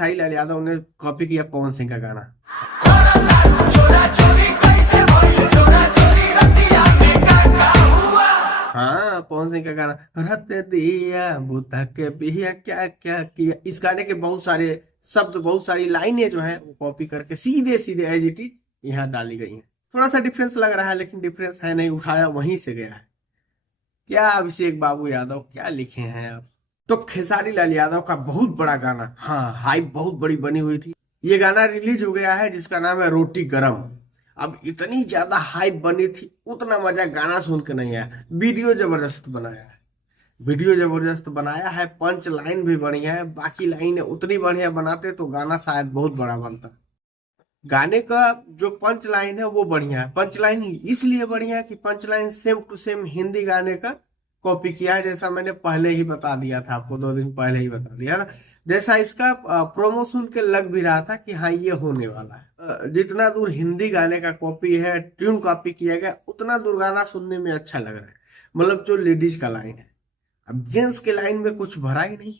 खेसारी लाल यादव ने कॉपी किया पवन सिंह का गाना। हाँ, पवन सिंह का गाना रत दिया बुता के बिया क्या क्या किया, इस गाने के बहुत सारे शब्द, बहुत सारी लाइनें जो है वो कॉपी करके सीधे सीधे एज इट इज यहाँ डाली गई हैं। थोड़ा सा डिफरेंस लग रहा है लेकिन डिफरेंस है नहीं, उठाया वहीं से गया है। क्या अभिषेक बाबू यादव क्या लिखे हैं आप। तो खेसारी लाल यादव का बहुत बड़ा गाना, हाँ हाइप बहुत बड़ी बनी हुई थी। ये गाना रिलीज हो गया है जिसका नाम है रोटी गरम। अब इतनी ज्यादा हाइप बनी थी, उतना मजा गाना सुन के नहीं आया। वीडियो जबरदस्त बनाया है, वीडियो जबरदस्त बनाया है, पंच लाइन भी बढ़िया है, बाकी लाइनें उतनी बढ़िया बनाते तो गाना शायद बहुत बड़ा बनता। गाने का जो पंच लाइन है वो बढ़िया है। पंच लाइन इसलिए बढ़िया है कि punch line same to same Hindi गाने का कॉपी किया है, जैसा मैंने पहले ही बता दिया था आपको, 2 दिन पहले ही बता दिया था। जैसा इसका प्रोमो सुन के लग भी रहा था कि हाँ ये होने वाला है। जितना दूर हिंदी गाने का कॉपी है, ट्यून कॉपी किया गया, उतना दूर गाना सुनने में अच्छा लग रहा है। मतलब जो लेडीज का लाइन है, अब जेंट्स के लाइन में कुछ भरा ही नहीं,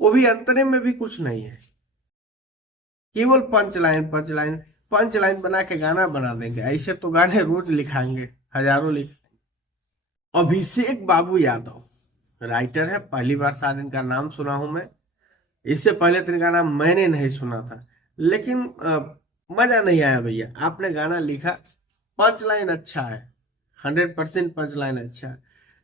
वो भी अंतरे में भी कुछ नहीं है, केवल punch line punch line punch line बना के गाना बना देंगे। ऐसे तो गाने रोज लिखाएंगे, हजारों लिख। अभिषेक बाबू यादव राइटर है, पहली बार शायद इनका नाम सुना हूं मैं। इससे पहले तो इनका नाम मैंने नहीं सुना था, लेकिन मजा नहीं आया भैया। आपने गाना लिखा, पंच लाइन अच्छा है, 100% पंच लाइन अच्छा है,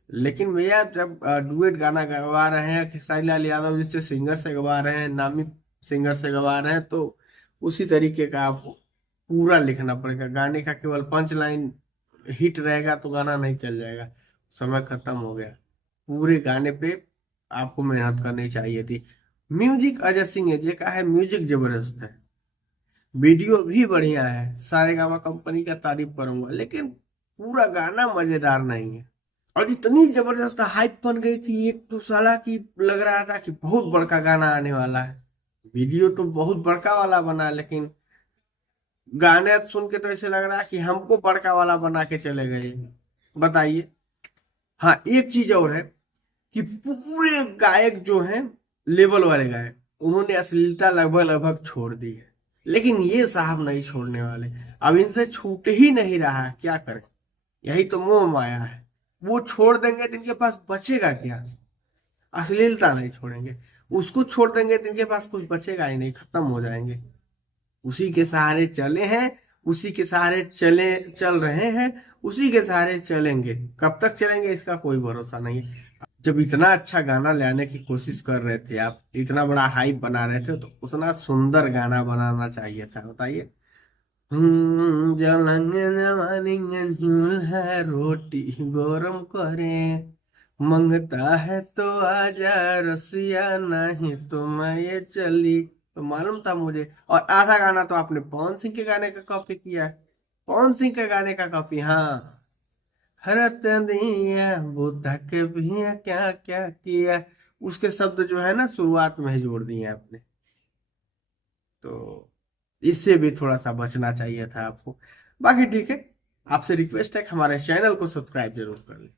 लेकिन भैया जब डुएट गाना गवा रहे हैं, खेसारी लाल यादव जिससे सिंगर से गवा रहे हैं, नामी सिंगर से गवा रहे हैं, तो उसी तरीके का आपको पूरा लिखना पड़ेगा। गाने का केवल पंच लाइन हिट रहेगा तो गाना नहीं चल जाएगा, समय खत्म हो गया। पूरे गाने पे आपको मेहनत करनी चाहिए थी। म्यूजिक अजय सिंह एजे का है, म्यूजिक जबरदस्त है, वीडियो भी बढ़िया है, सारेगामा कंपनी का तारीफ करूंगा, लेकिन पूरा गाना मजेदार नहीं है। और इतनी जबरदस्त हाइप बन गई थी एक तो साला की, लग रहा था कि बहुत बड़का गाना आने वाला है। वीडियो तो बहुत बड़का वाला बना, लेकिन गाने सुन के तो ऐसे लग रहा है कि हमको बड़का वाला बना के चले गए। बताइए। हाँ, एक चीज और है कि पूरे गायक जो हैं, लेवल वाले गायक, उन्होंने अश्लीलता लगभग लगभग छोड़ दी है, लेकिन ये साहब नहीं छोड़ने वाले। अब इनसे छूट ही नहीं रहा है, क्या करें, यही तो मोह माया है। वो छोड़ देंगे तो इनके पास बचेगा क्या? अश्लीलता नहीं छोड़ेंगे, उसको छोड़ देंगे तो इनके पास कुछ बचेगा ही नहीं, खत्म हो जाएंगे। उसी के सहारे चले हैं, उसी के सहारे चल रहे हैं, उसी के सहारे चलेंगे। कब तक चलेंगे इसका कोई भरोसा नहीं। जब इतना अच्छा गाना लाने की कोशिश कर रहे थे आप, इतना बड़ा हाइप बना रहे थे, तो उतना सुंदर गाना बनाना चाहिए था। बताइए। झूल है रोटी गरम करे, मंगता है तो आजा रसिया, नहीं तो मैं ये चली। तो मालूम था मुझे। और आधा गाना तो आपने पवन सिंह के गाने का कॉपी किया है, पवन सिंह के गाने का कॉपी। हाँ, हरत दिया बुद्धा के भी क्या क्या किया, उसके शब्द जो है ना शुरुआत में ही जोड़ दिए आपने। तो इससे भी थोड़ा सा बचना चाहिए था आपको। बाकी ठीक है, आपसे रिक्वेस्ट है कि हमारे चैनल को सब्सक्राइब जरूर कर लें।